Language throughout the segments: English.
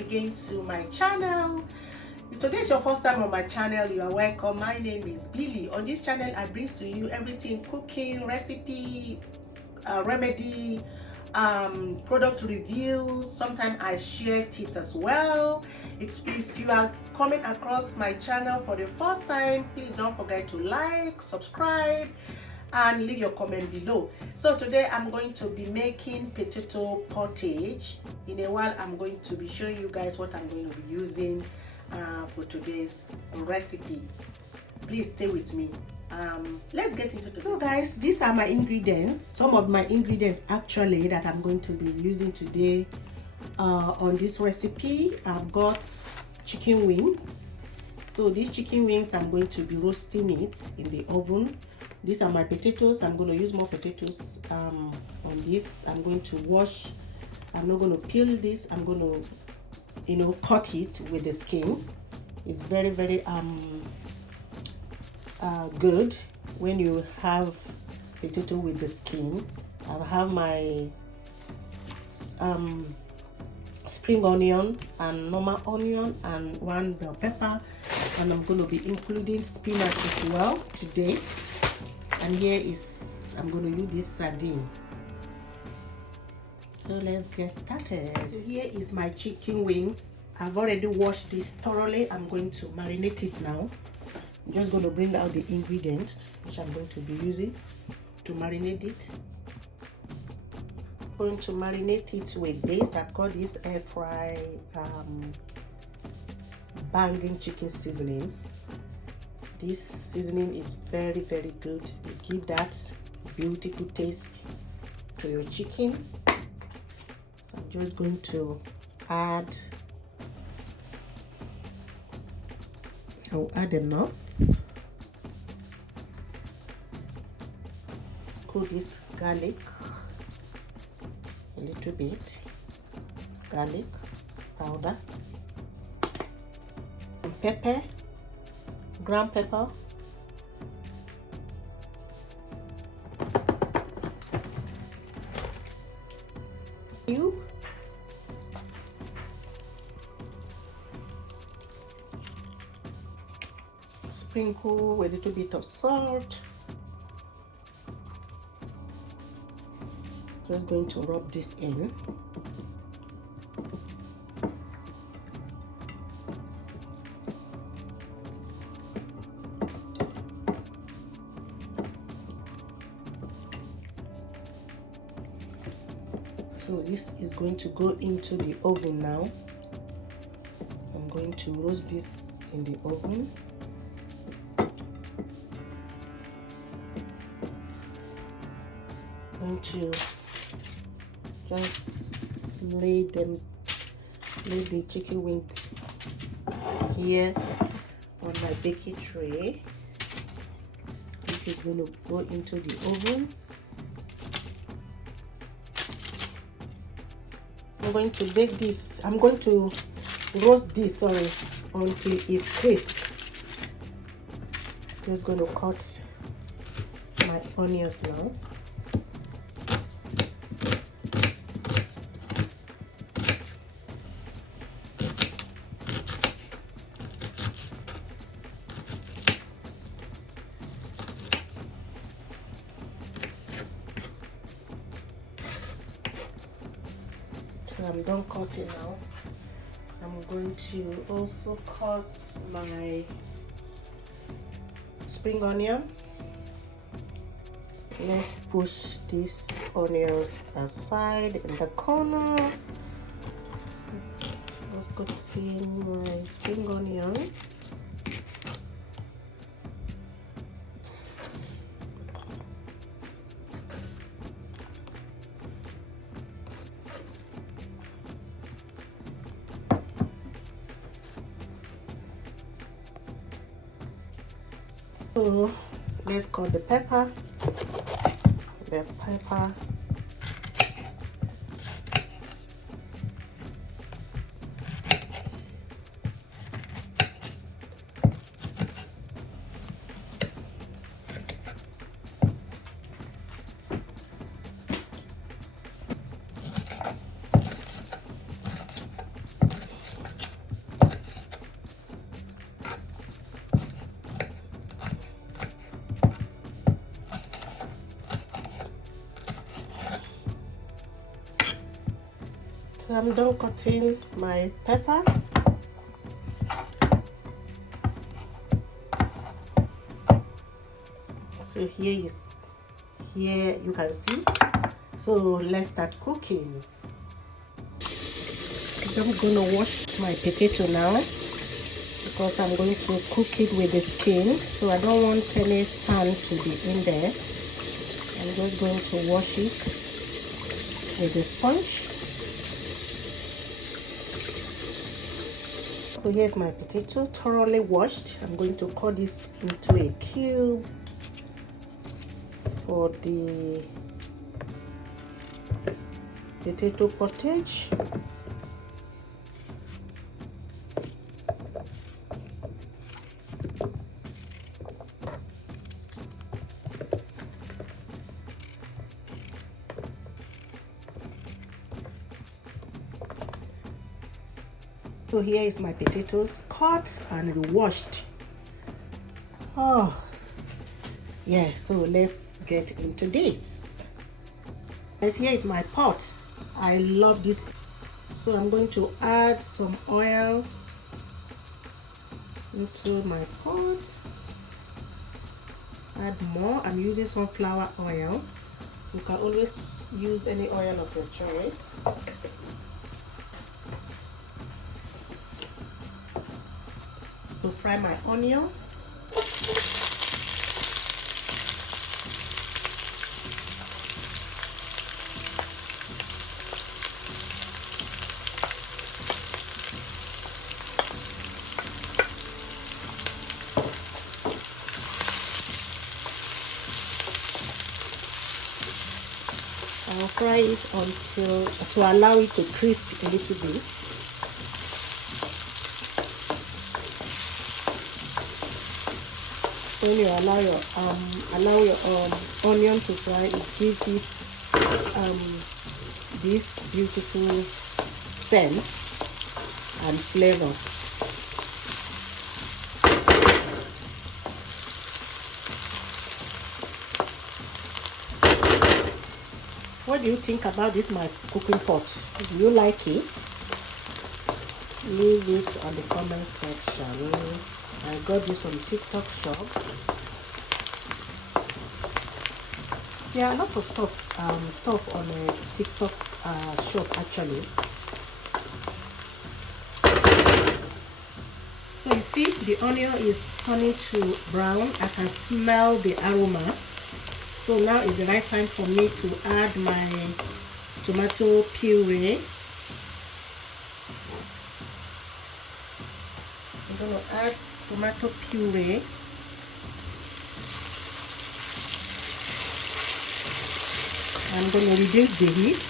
again to my channel. If today is your first time on my channel, you are welcome. My name is Billy. On this channel, I bring to you everything cooking, recipe, remedy, product reviews. Sometimes I share tips as well. If you are coming across my channel for the first time, please don't forget to like, subscribe, and leave your comment below. So today I'm going to be making potato pottage. In a while I'm going to be showing you guys what I'm going to be using for today's recipe. Please stay with me. Let's get into it. So guys, these are my ingredients, some of my ingredients actually that I'm going to be using today on this recipe. I've got chicken wings. So these chicken wings, I'm going to be roasting it in the oven. These are my potatoes. I'm going to use more potatoes on this. I'm going to wash. I'm not going to peel this. I'm going to cut it with the skin. It's very good when you have potato with the skin. I have my spring onion and normal onion and one bell pepper, and I'm going to be including spinach as well today. And here is, I'm going to use this sardine. So let's get started. So here is my chicken wings. I've already washed this thoroughly. I'm going to marinate it now. I'm just going to bring out the ingredients which I'm going to be using to marinate it. I'm going to marinate it with this. I've got this air fry banging chicken seasoning. This seasoning is very good. It gives that beautiful taste to your chicken. So I'm just going to add. I'll add enough. Cook this garlic a little bit. Garlic powder, and pepper, ground pepper, cube, sprinkle a little bit of salt. Just going to rub this in. So this is going to go into the oven now. I'm going to roast this in the oven. I'm going to just lay the chicken wing here on my baking tray. This is going to go into the oven. I'm going to bake this. I'm going to roast this, until it's crisp. Just going to cut my onions now. I'm done cutting now. I'm going to also cut my spring onion. Let's push these onions aside in the corner. Let's cut in my spring onion. So let's cut the pepper. So I'm done cutting my pepper. So here you can see. So let's start cooking. I'm gonna wash my potato now because I'm going to cook it with the skin, so I don't want any sand to be in there. I'm just going to wash it with a sponge. So here's my potato, thoroughly washed. I'm going to cut this into a cube for the potato pottage. So here is my potatoes cut and washed. Oh yeah, so let's get into this. As here is my pot. I love this. So I'm going to add some oil into my pot. Add more. I'm using sunflower oil. You can always use any oil of your choice. To fry my onion. I'll fry it until to allow it to crisp a little bit. When you allow your onion to fry, it gives it this beautiful scent and flavor. What do you think about this my cooking pot? Do you like it? Leave it on the comment section. I got this from TikTok shop. There are a lot of stuff on a TikTok shop actually. So you see the onion is turning to brown. I can smell the aroma. So now is the right time for me to add my tomato puree. I'm going to add tomato puree. I'm going to reduce the heat.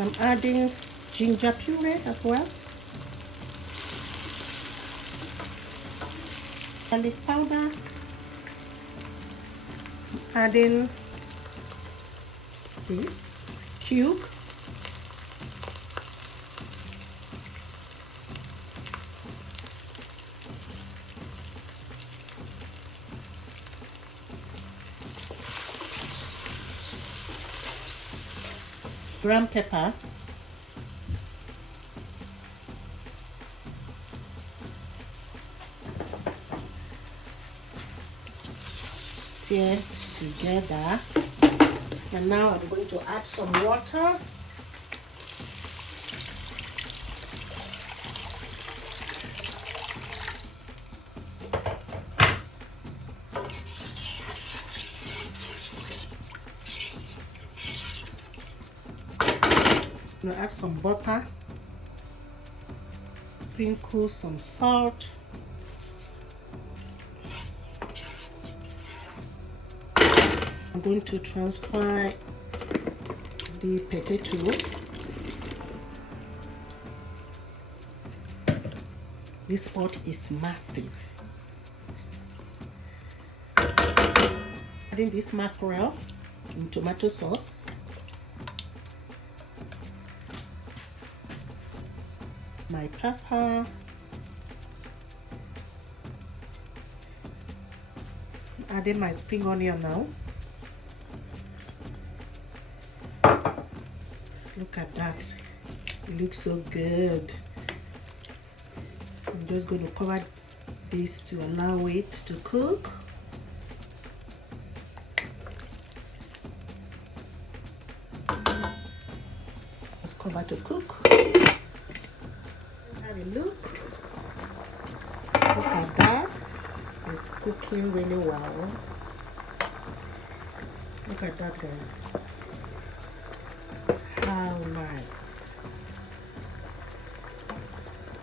I'm adding ginger puree as well. Garlic powder. Adding this cube. Ground pepper. Stir together. And now I'm going to add some water. I'm going to add some butter. Sprinkle some salt. I'm going to transfer the potato. This pot is massive. Adding this mackerel in tomato sauce. My pepper. Adding my spring onion now. Look at that. It looks so good. I'm just going to cover this to allow it to cook. Just cover to cook. Have a look. Look at that. It's cooking really well. Look at that, guys. How nice.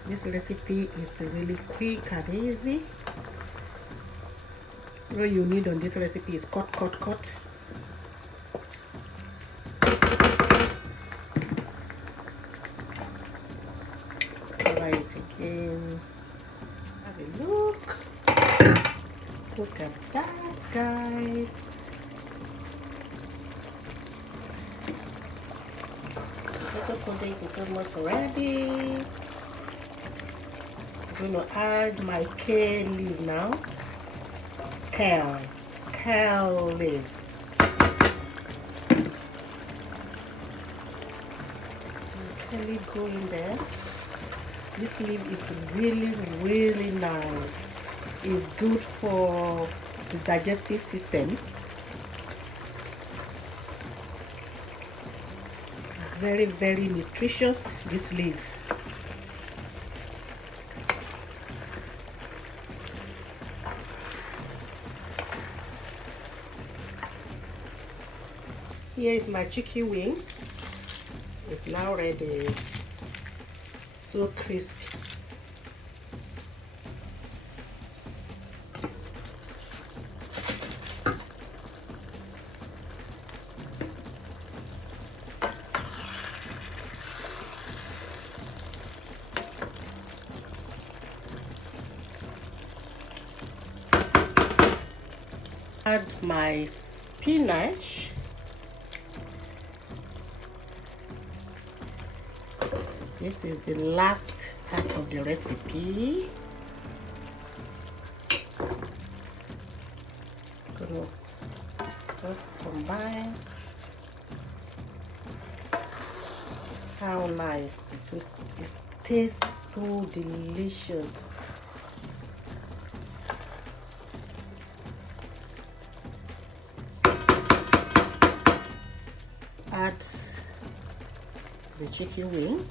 This recipe is really quick and easy. All you need on this recipe is cut. Cover it again. Have a look. Look at that, guys. Potato pudding is almost ready. I'm going to add my kale leaf now. Kale leaf. Kale leaf go in there. This leaf is really nice. It's good for the digestive system. Very nutritious, this leaf. Here is my chicken wings. It's now ready. So crispy. Add my spinach. This is the last part of the recipe. Gonna just combine. How nice! It tastes so delicious. Add the chicken wing.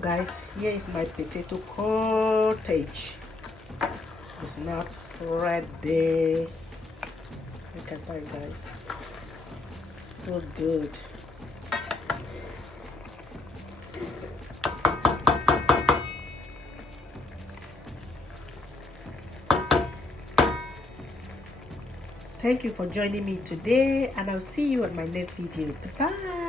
Guys, here is my potato pottage. It's not ready. Look at that, guys. So good. Thank you for joining me today, and I'll see you on my next video. Bye.